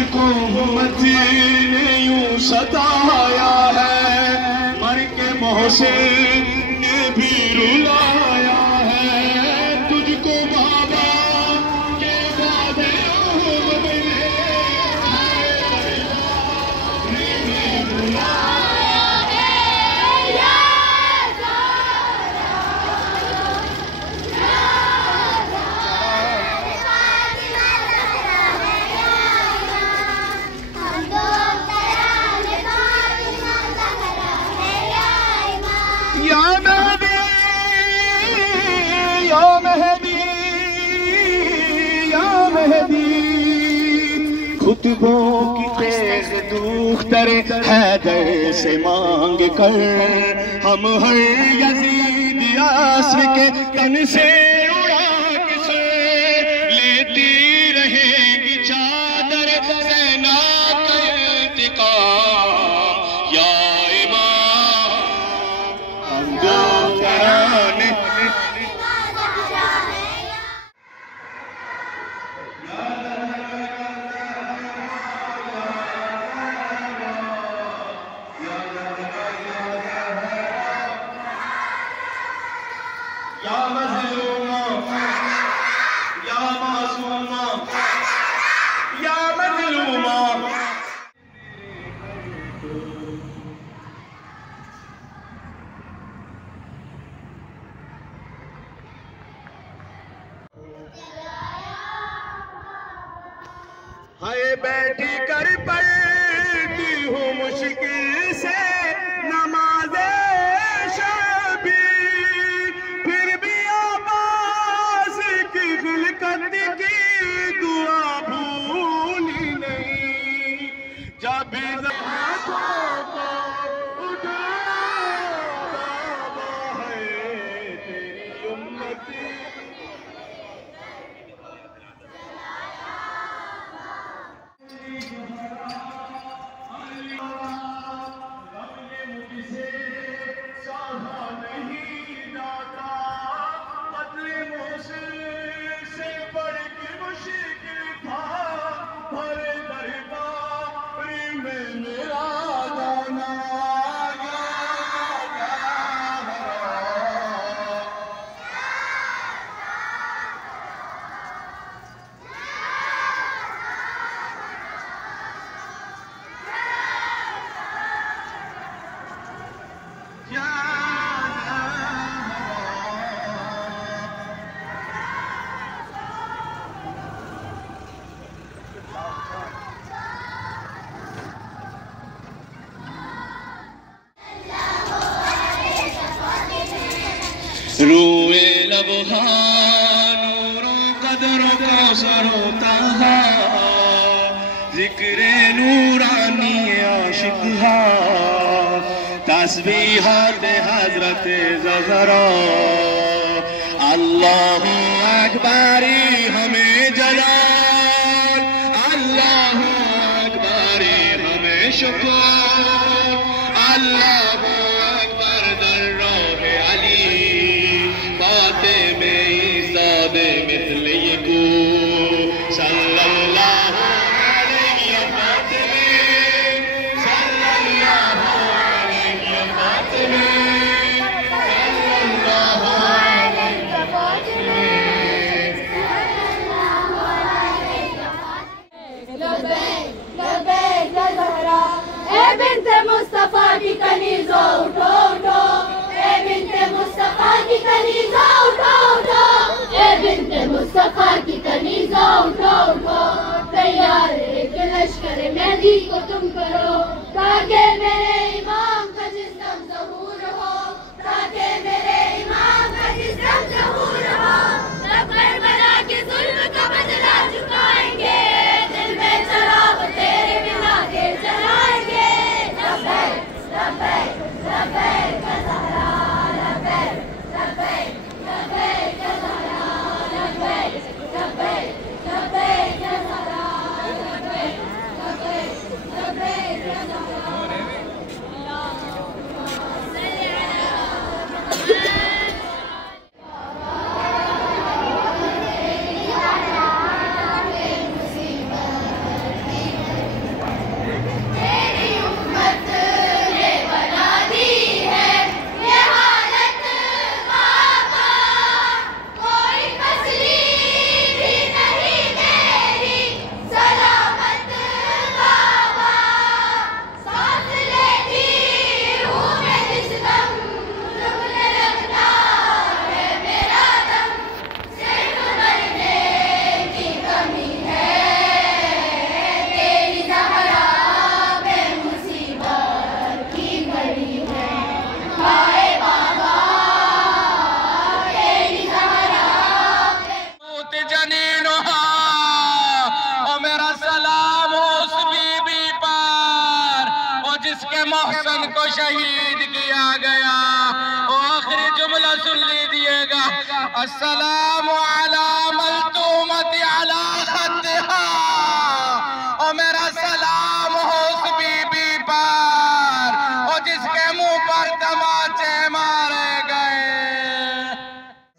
تجھ کو امتی نے یوں ستایا ہے، مر کے محسن نے بھی رلایا ہے، تجھ کو بابا کے بعد خطبوں کی تیز دختر حیدر سے مانگ کر ہم ہر یزید عصر کے تن سے اڑا کے سر لیتی رہیں گی چادر زینب کا انتقام یا امام ہم دو ترانے یا مظلومہ یا معصومہ یا مظلومہ ہائے بیٹھی کر پڑھتی ہوں مشکل سے نماز شبی، پھر بھی عباس کی خلقت کی دعا بھولی نہیں، جب ہاتھوں کو اٹھایا بابا ہے تیری امتی روئے لبہا نوروں قدروں کو سروتا ہے، ذکر نورانی عاشق ہے، تسبیحات حضرت زہرا، اللہ اکبری ہمیں جلال، اللہ اکبری ہمیں شکر، اللہ مصطفیٰ کی کنیزہ اٹھو اٹھو، اے بنت مصطفیٰ کی کنیزہ اٹھو اٹھو، اے بنت مصطفیٰ کی کنیزہ اٹھو اٹھو، تیار ایک لشکر مہدی کو تم کرو، تاکہ میرے امام کا جسم ظہور ہو، تاکہ میرے امام کا جسم ظہور ہو، تب کربلا کے ظلم کا بدلہ چکائیں گے، دل میں چراغ تیرے بنا کے جلائیں گے، لبیک لبیک یا زہرا، لبیک لبیک یا زہرا، لبیک لبیک یا زہرا، لبیک یا زہرا۔ اس کے محسن کو شہید کیا گیا. آخری جملہ سن لیجئے گا. السلام علی ملتومت علی خطہا. اور میرا سلام ہو اس بی بی پر اور جس کے منہ پر تماچے مارے گئے.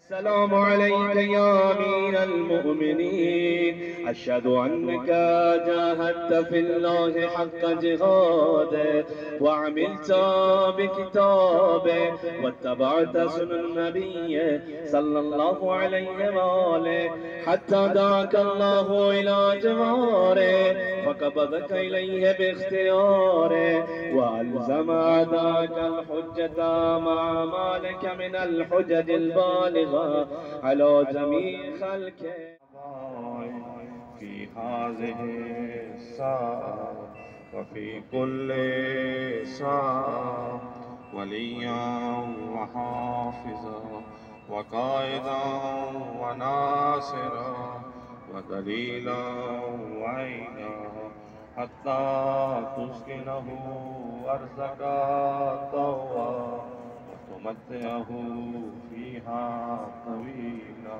السلام علیکم یا امیر المؤمنین. اشہد انک جاہدت فی اللہ حق جہادہ وعملت بکتابہ واتبعت سنن النبی صلی اللہ علیہ وآلہ حتی دعاک اللہ الى جوارہ فقبضک الیہ باختیارہ والزم عداک الحجة مع مالک من الحجج البالغة على جميع خلقه. في هذه الساعة وفي كل ساعة وليا وحافظا وقائدا وناصرا ودليلا وعينا حتى تسكنه أرزك طوعا وتمتعه فيها طويلا